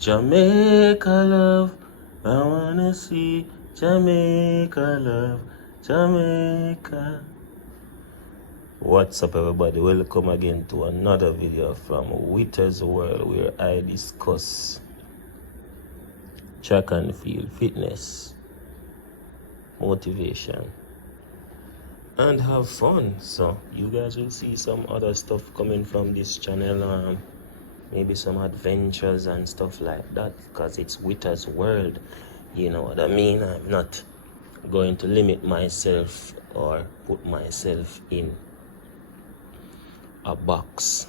Jamaica love, I wanna see Jamaica love, Jamaica. What's up, everybody? Welcome again to another video from Witter's World, where I discuss track and field fitness, motivation, and have fun. So you guys will see some other stuff coming from this channel, maybe some adventures and stuff like that, because it's Witter's World, you know what I mean. I'm not going to limit myself or put myself in a box,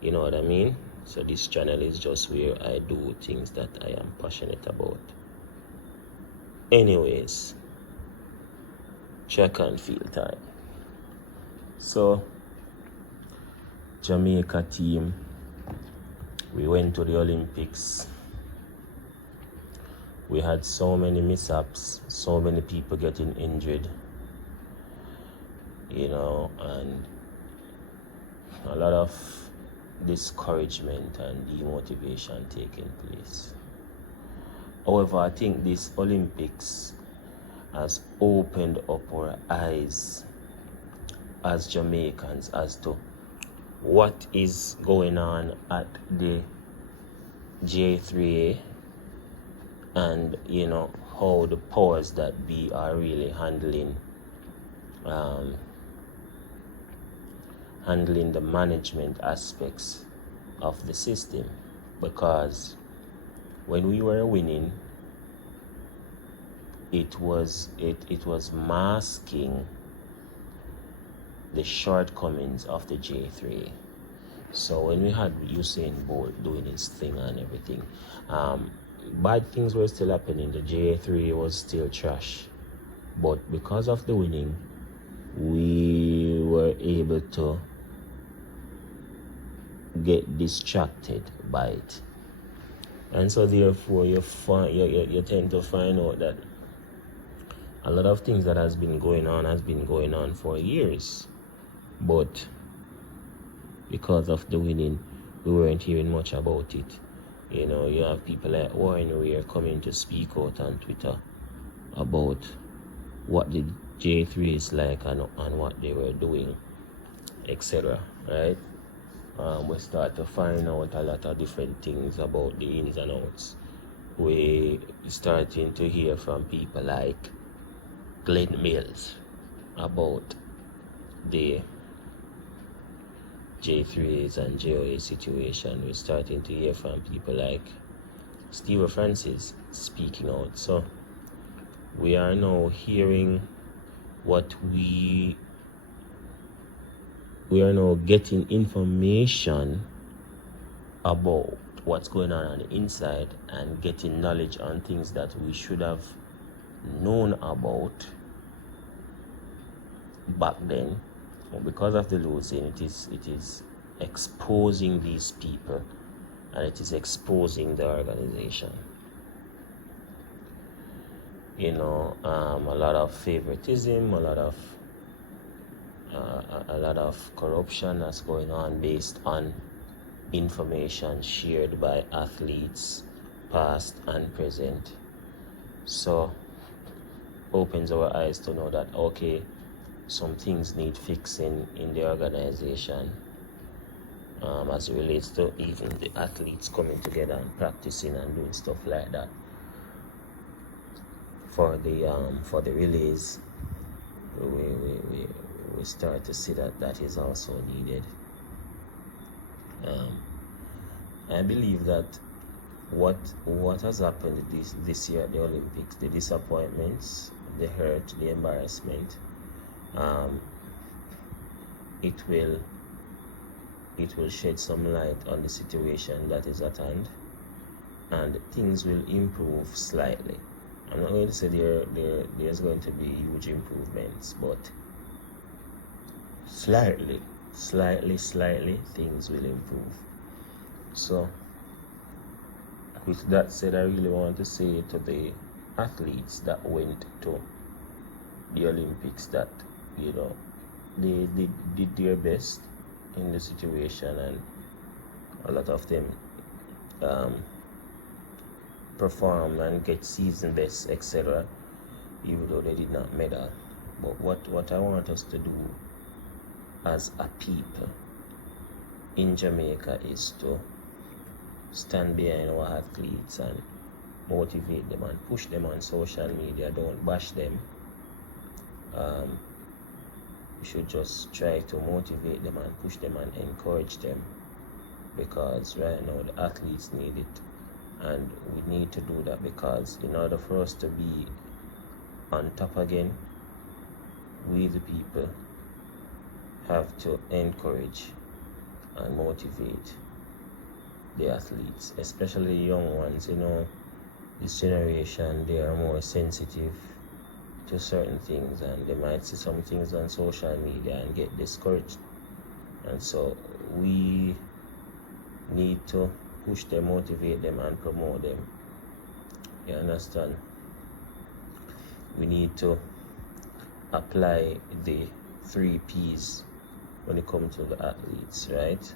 you know what I mean. So this channel is just where I do things that I am passionate about. Anyways, track and field time. So Jamaica team, we went to the Olympics. We had so many mishaps, so many people getting injured, you know, and a lot of discouragement and demotivation taking place. However, I think this Olympics has opened up our eyes as Jamaicans as to what is going on at the JAAA, and you know how the powers that be are really handling the management aspects of the system. Because when we were winning, it was masking the shortcomings of the J3. So when we had Usain Bolt doing his thing and everything, bad things were still happening. The J3 was still trash, but because of the winning, we were able to get distracted by it, and so therefore you tend to find out that a lot of things that has been going on for years, but because of the winning, we weren't hearing much about it. You know, you have people like Warren Weir coming to speak out on Twitter about what the J3 is like and what they were doing, etc. Right? We start to find out a lot of different things about the ins and outs. We starting to hear from people like Glenn Mills about the J3s and JAAA situation. We're starting to hear from people like Steve Francis speaking out. So we are now hearing what we are now getting information about what's going on the inside, and getting knowledge on things that we should have known about back then. But because of the losing, it is exposing these people, and it is exposing the organization. You know, a lot of favoritism, a lot of corruption that's going on based on information shared by athletes, past and present. So opens our eyes to know that, okay, some things need fixing in the organization, as it relates to even the athletes coming together and practicing and doing stuff like that for the relays. We start to see that is also needed. I believe that what has happened this year at the Olympics, the disappointments, the hurt, the embarrassment, it will shed some light on the situation that is at hand, and things will improve slightly. I'm not going to say there's going to be huge improvements, but slightly things will improve. So with that said, I really want to say to the athletes that went to the Olympics that, you know, they did their best in the situation, and a lot of them perform and get season best, etc., even though they did not medal. But what I want us to do as a people in Jamaica is to stand behind our athletes and motivate them and push them on social media. Don't bash them. We should just try to motivate them and push them and encourage them, because right now the athletes need it, and we need to do that, because in order for us to be on top again, we the people have to encourage and motivate the athletes, especially the young ones. This generation, they are more sensitive to certain things, and they might see some things on social media and get discouraged, and so we need to push them, motivate them, and promote them. You understand? We need to apply the 3 P's when it comes to the athletes, right?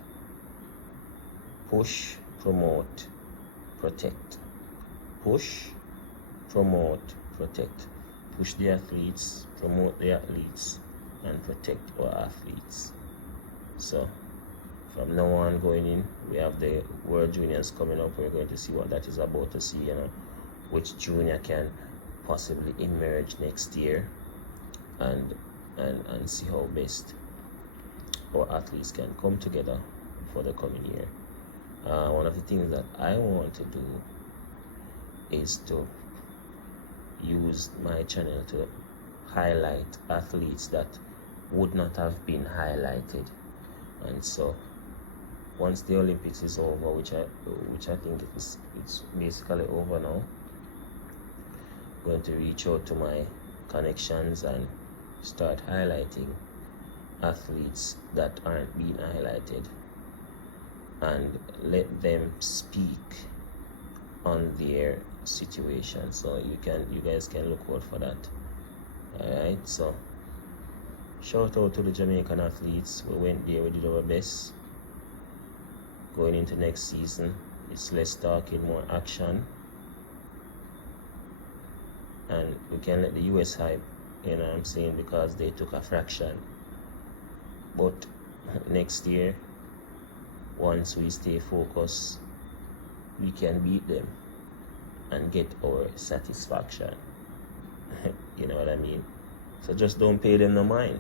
Push, promote, protect. Push, promote, protect. Push the athletes, promote the athletes, and protect our athletes. So from now on going in, we have the World Juniors coming up. We're going to see what that is about, to see which junior can possibly emerge next year, and see how best our athletes can come together for the coming year. One of the things that I want to do is to use my channel to highlight athletes that would not have been highlighted. And so once the Olympics is over, which I think it's basically over now, I'm going to reach out to my connections and start highlighting athletes that aren't being highlighted, and let them speak on their situation. So you guys can look out for that. Alright, so shout out to the Jamaican athletes. We went there, we did our best. Going into next season, it's less talking, more action, and we can let the US hype, what I'm saying, because they took a fraction. But next year, once we stay focused, we can beat them and get our satisfaction. You know what I mean? So just don't pay them no mind,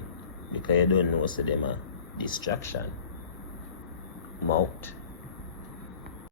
because you don't know, so them a distraction. Mouth.